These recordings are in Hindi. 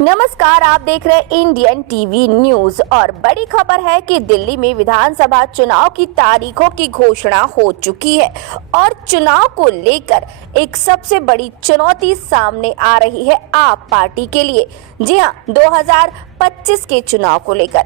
नमस्कार, आप देख रहे हैं इंडियन टीवी न्यूज और बड़ी खबर है कि दिल्ली में विधानसभा चुनाव की तारीखों की घोषणा हो चुकी है और चुनाव को लेकर एक सबसे बड़ी चुनौती सामने आ रही है आप पार्टी के लिए। जी हां, 2025 के चुनाव को लेकर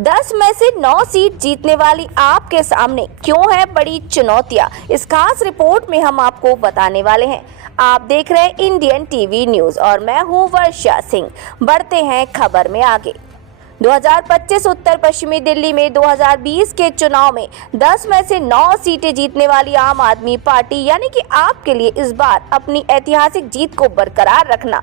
10 में से 9 सीट जीतने वाली आपके सामने क्यों है बड़ी चुनौतियां, इस खास रिपोर्ट में हम आपको बताने वाले हैं। आप देख रहे हैं इंडियन टीवी न्यूज और मैं हूं वर्षा सिंह। बढ़ते हैं खबर में आगे। 2025 उत्तर पश्चिमी दिल्ली में 2020 के चुनाव में 10 में से 9 सीटें जीतने वाली आम आदमी पार्टी यानी कि आपके लिए इस बार अपनी ऐतिहासिक जीत को बरकरार रखना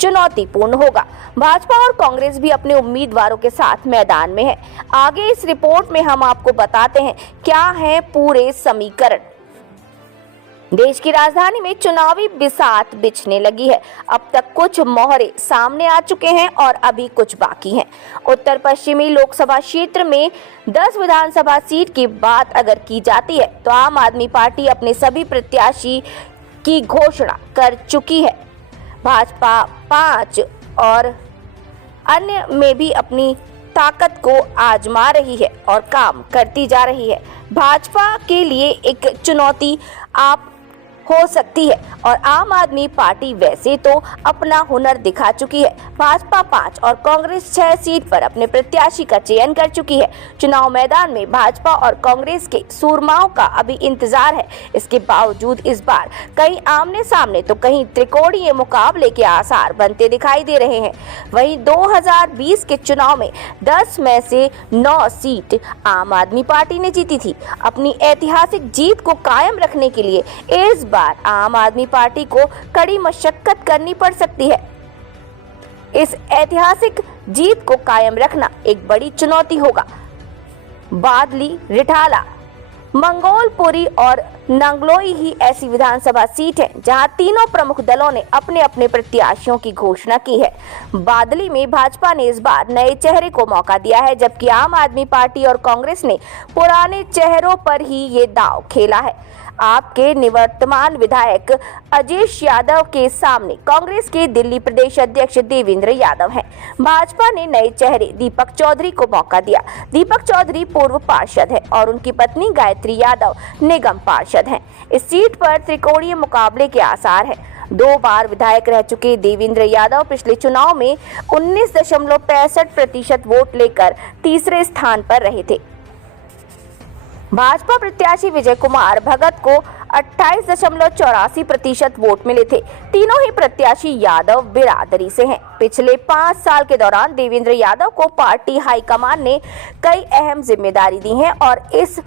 चुनौतीपूर्ण होगा। भाजपा और कांग्रेस भी अपने उम्मीदवारों के साथ मैदान में है। आगे इस रिपोर्ट में हम आपको बताते हैं क्या है पूरे समीकरण। देश की राजधानी में चुनावी बिसात बिछने लगी है। अब तक कुछ मोहरे सामने आ चुके हैं और अभी कुछ बाकी हैं। उत्तर पश्चिमी लोकसभा क्षेत्र में 10 विधानसभा सीट की बात अगर की जाती है तो आम आदमी पार्टी अपने सभी प्रत्याशी की घोषणा कर चुकी है। भाजपा 5 और अन्य में भी अपनी ताकत को आजमा रही है और काम करती जा रही है। भाजपा के लिए एक चुनौती आप हो सकती है और आम आदमी पार्टी वैसे तो अपना हुनर दिखा चुकी है। भाजपा 5 और कांग्रेस 6 सीट पर अपने प्रत्याशी का चयन कर चुकी है। चुनाव मैदान में भाजपा और कांग्रेस के सूरमाओं का अभी इंतजार है। इसके बावजूद इस बार कहीं आमने सामने तो कहीं त्रिकोणीय मुकाबले के आसार बनते दिखाई दे रहे हैं। वहीं 2020 के चुनाव में 10 में से 9 सीट आम आदमी पार्टी ने जीती थी। अपनी ऐतिहासिक जीत को कायम रखने के लिए इस आम आदमी पार्टी को कड़ी मशक्कत करनी पड़ सकती है। इस ऐतिहासिक जीत को कायम रखना एक बड़ी चुनौती होगा। बादली, रिठाला, मंगोलपुरी और नंगलोई ही ऐसी विधानसभा सीट है जहां तीनों प्रमुख दलों ने अपने अपने प्रत्याशियों की घोषणा की है। बादली में भाजपा ने इस बार नए चेहरे को मौका दिया है, जबकि आम आदमी पार्टी और कांग्रेस ने पुराने चेहरों पर ही ये दांव खेला है। आपके निवर्तमान विधायक अजीश यादव के सामने कांग्रेस के दिल्ली प्रदेश अध्यक्ष देवेंद्र यादव हैं। भाजपा ने नए चेहरे दीपक चौधरी को मौका दिया। दीपक चौधरी पूर्व पार्षद है और उनकी पत्नी गायत्री यादव निगम पार्षद हैं। इस सीट पर त्रिकोणीय मुकाबले के आसार हैं। 2 बार विधायक रह चुके देवेंद्र यादव पिछले चुनाव में 19.65% वोट लेकर तीसरे स्थान पर रहे थे। भाजपा प्रत्याशी विजय कुमार भगत को 28.84% वोट मिले थे। तीनों ही प्रत्याशी यादव बिरादरी से हैं। पिछले 5 साल के दौरान देवेंद्र यादव को पार्टी हाईकमान ने कई अहम जिम्मेदारी दी हैं और इस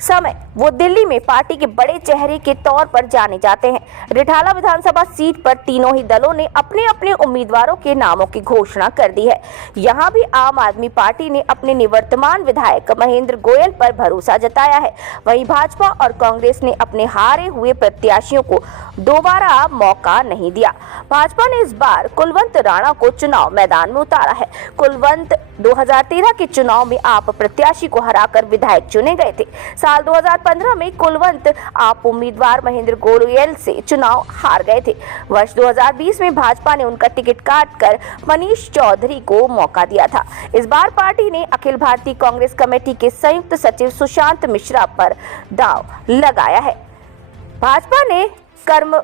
समय वो दिल्ली में पार्टी के बड़े चेहरे के तौर पर जाने जाते हैं। रिठाला विधानसभा सीट पर तीनों ही दलों ने अपने अपने उम्मीदवारों के नामों की घोषणा कर दी है। यहां भी आम आदमी पार्टी ने अपने निवर्तमान विधायक महेंद्र गोयल पर भरोसा जताया है। वहीं भाजपा और कांग्रेस ने अपने हारे हुए प्रत्याशियों को दोबारा मौका नहीं दिया। भाजपा ने इस बार कुलवंत राणा को चुनाव मैदान में उतारा है। कुलवंत 2013 के चुनाव में आप प्रत्याशी को हराकर विधायक चुने गए थे। साल 2015 में कुलवंत आप उम्मीदवार महेंद्र गोयल से चुनाव हार गए थे। वर्ष 2020 में भाजपा ने उनका टिकट काटकर मनीष चौधरी को मौका दिया था। इस बार पार्टी ने अखिल भारतीय कांग्रेस कमेटी के संयुक्त सचिव सुशांत मिश्रा पर दांव लगाया है। भाजपा ने कर्म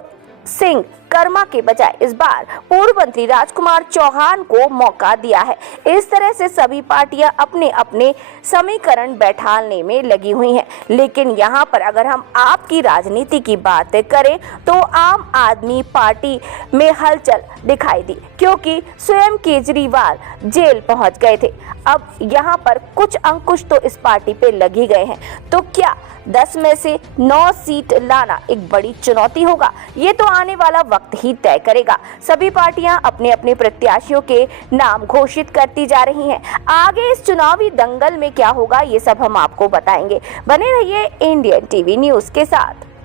सिंह कर्मा के बजाय इस बार पूर्व मंत्री राजकुमार चौहान को मौका दिया है। इस तरह से सभी पार्टियां अपने अपने समीकरण बैठाने में लगी हुई हैं। लेकिन यहां पर अगर हम आपकी राजनीति की बात करें तो आम आदमी पार्टी में हलचल दिखाई दी, क्योंकि स्वयं केजरीवाल जेल पहुंच गए थे। अब यहां पर कुछ अंकुश तो इस पार्टी पे लग ही गए हैं। तो क्या 10 में से 9 सीट लाना एक बड़ी चुनौती होगा? ये तो आने वाला वक्त ही तय करेगा। सभी पार्टियां अपने अपने प्रत्याशियों के नाम घोषित करती जा रही हैं। आगे इस चुनावी दंगल में क्या होगा ये सब हम आपको बताएंगे। बने रहिए इंडियन टीवी न्यूज के साथ।